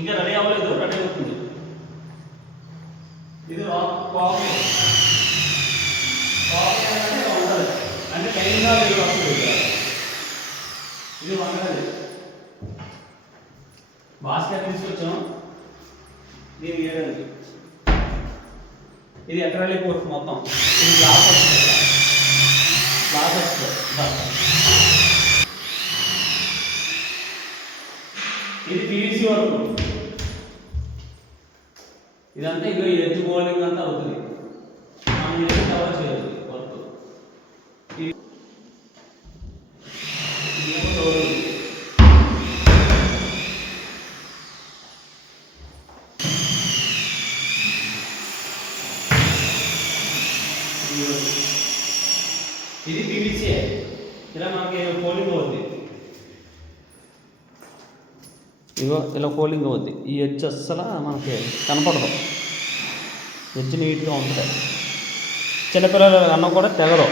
ఇంకా రెడీ అవ్వలేదు రెడీ అవుతుంది. ఇది కాఫీ. కాఫీ అంటే వండదు అంటే టైంగా ఇది వస్తుంది ఇది వండదు బాస్కెట్ తీసుకొచ్చాం దీని వేయడానికి ఇది ఎకరాలే కోర్స్ మొత్తం. ఇది గ్లాస్ వస్తుంది ఇక్కడ. గ్లాస్ వస్తుంది ఇది పీవీసీ వరకు. ఇదంతా ఇగో ఈ ఎడ్జ్ బౌలింగ్ అంతా అవుతుంది. మనం ఇది కవర్ చేయాలి వర్క్. ఇది పీవీసీ ఇలా మనకి పోలింగ్ అవుతుంది ఇగో ఇలా పోలింగ్ అవుద్ది. ఈ ఎడ్జ్ అస్సలు మనకి కనపడదు. ఎడ్జ్ నీట్గా ఉంటుంది. చిన్నపిల్లలు అన్నం కూడా తెగదు.